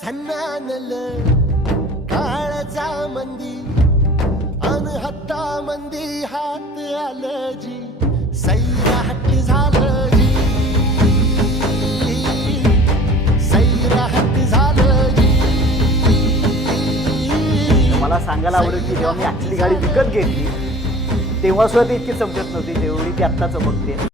झन्नानल काळजा मंदी अन हत्ता मंदी हात आलं जी सैराट झालं जी सैराट झालं जी. मला सांगायला आवडेल की जेव्हा मी ऍक्च्युली गाडी विकत घेतली तेव्हा सुद्धा ती इतकी चमकत नव्हती जेवढी ती आत्ता चमकते.